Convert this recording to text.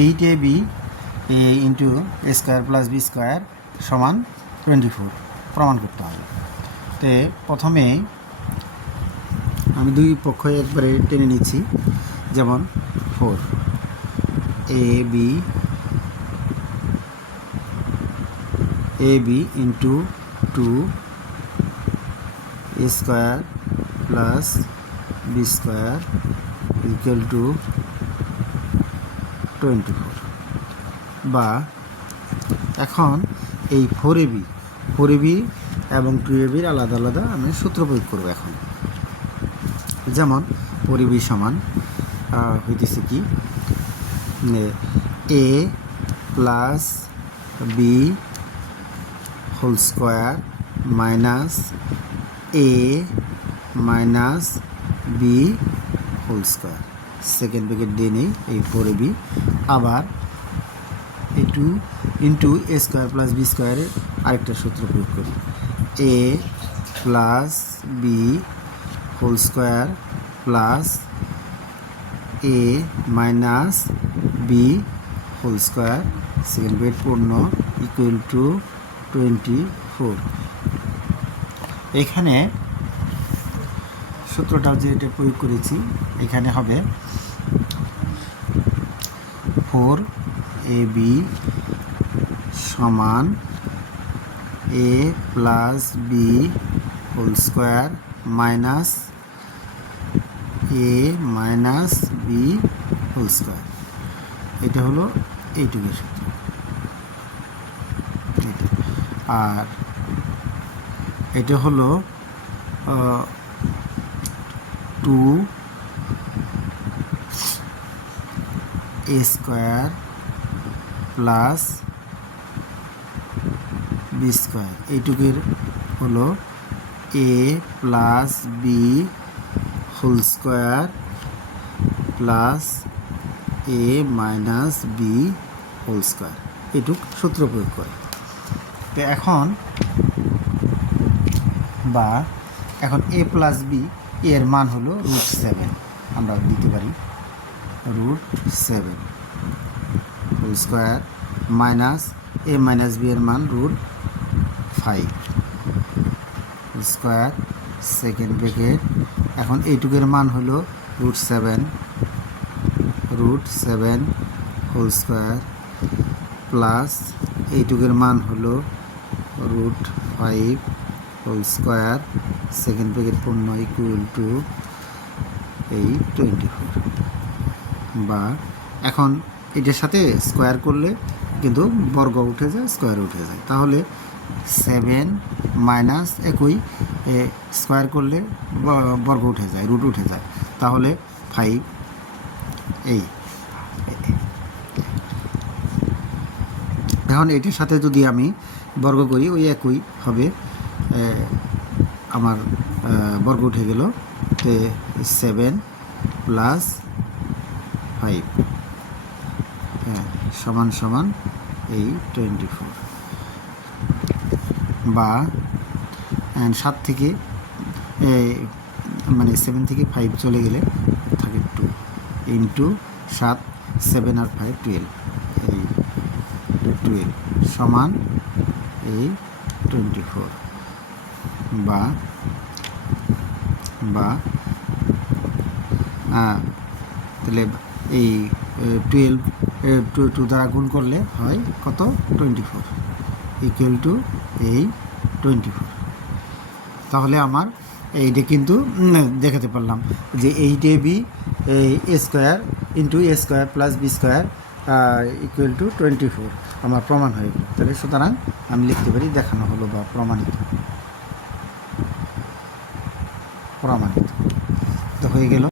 Eight এ B into এ square plus B square সমান 24 প্রমাণ করতে হবে। তো প্রথমে আমি দুই পক্ষ একবারে টেনে নিচ্ছি, যেমন 4 A B into 2 A square plus B square equal to 24। বা এখন এই 4ab এবং 2ab আলাদা আলাদা আমি সূত্র প্রয়োগ করব। এখন যেমন 4ab সমান হইতেছে কি, A plus B whole square minus A minus B whole square. Second bracket দিয়ে নেই এই 4ab, আবার এই 2 ইন্টু এ স্কোয়ার প্লাস বি স্কোয়ারের আরেকটা সূত্র প্রয়োগ করি, A plus B whole square plus A minus B whole square second bracket পূর্ণ ইকুয়াল টু 24। এখানে সূত্রটা যেটা প্রয়োগ করেছি এখানে হবে 4ab সমান A plus B whole square minus A minus B whole square. এটা হলো এইটুকের সূত্র। আর এটা হলো 2 A square plus B square. এইটুকের হলো A plus B whole square plus A minus B whole square. এইটুক সূত্র প্রয়োগ করে। তো এখন এ প্লাস বি এর মান হলো √7, আমরা দিতে পারি √7 whole square minus A minus B এর মান √5 হোল স্কোয়ার সেকেন্ড ব্র্যাকেট। এখন এইটুকের মান হলো √7 হোল স্কোয়ার প্লাস এইটুকের মান হলো √5 হোল স্কোয়ার সেকেন্ড ব্র্যাকেট পূর্ণ ইকুয়াল টু এই 24। বা এখন এটার সাথে স্কোয়ার করলে কিন্তু বর্গ উঠে যায়, স্কোয়ার উঠে যায়, তাহলে 7 মাইনাস একই স্কোয়ার করলে বর্গ উঠে যায়, রুট উঠে যায়, তাহলে 5। এই এখন এটার সাথে যদি আমি বর্গ করি ওই একই হবে, আমার বর্গ উঠে গেল। তো 7 প্লাস 5 সমান সমান এই 24। বা 7 থেকে মানে 7 থেকে 5 চলে গেলে থাকে 2 ইন্টু 7 7 আর 5 12, এই 12 সমান এই 24। বা তাহলে এই 12 2 দ্বারা গুণ করলে হয় কত, 24 ইকুয়াল টু এই 24। তাহলে আমার এইটা কিন্তু দেখাতে পারলাম যে 8ab a square into A square plus B square equal to 24 আমার প্রমাণ হয়ে গেল। তাহলে সুতরাং আমি লিখতে পারি দেখানো হলো বা প্রমাণিত তো হয়ে গেল।